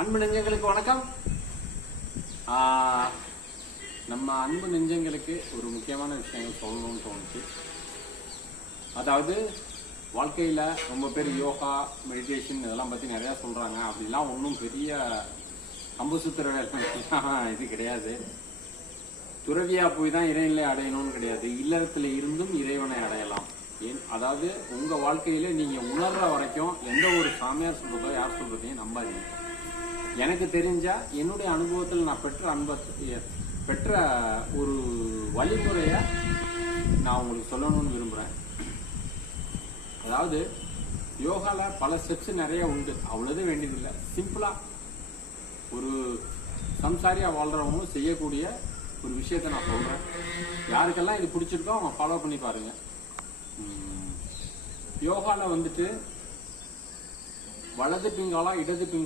அன்பு நெஞ்சங்களுக்கு வணக்கம். நம்ம அன்பு நெஞ்சங்களுக்கு ஒரு முக்கியமான விஷயங்கள் சொல்லணும்னு தோணுச்சு. அதாவது வாழ்க்கையில் ரொம்ப பேர் யோகா, மெடிடேஷன் இதெல்லாம் பற்றி நிறையா சொல்கிறாங்க. அப்படிலாம் ஒன்றும் பெரிய கம்புசுத்திர இது கிடையாது. துறவியா போய் தான் இறைநிலை அடையணும்னு கிடையாது. இல்லறத்தில் இருந்தும் இறைவனை அடையலாம். அதாவது உங்க வாழ்க்கையில நீங்க உணர்ற வரைக்கும் எந்த ஒரு சாமியார் சொல்றதோ யார் சொல்றதையும் நம்பாதீங்க. எனக்கு தெரிஞ்சா என்னுடைய அனுபவத்தில் நான் பெற்ற ஒரு வழிமுறைய நான் உங்களுக்கு சொல்லணும்னு விரும்புறேன். அதாவது யோகால பல ஸ்டெப்ஸ் நிறைய உண்டு, அவ்வளவு வேண்டியதில்லை. சிம்பிளா ஒரு சம்சாரியா வாழ்றவங்களும் செய்யக்கூடிய ஒரு விஷயத்த நான் சொல்றேன். யாருக்கெல்லாம் இது பிடிச்சிருக்கோ அவங்க ஃபாலோ பண்ணி பாருங்க. யோகால வந்துட்டு வலது பிங்காலா இடது பிங்காலா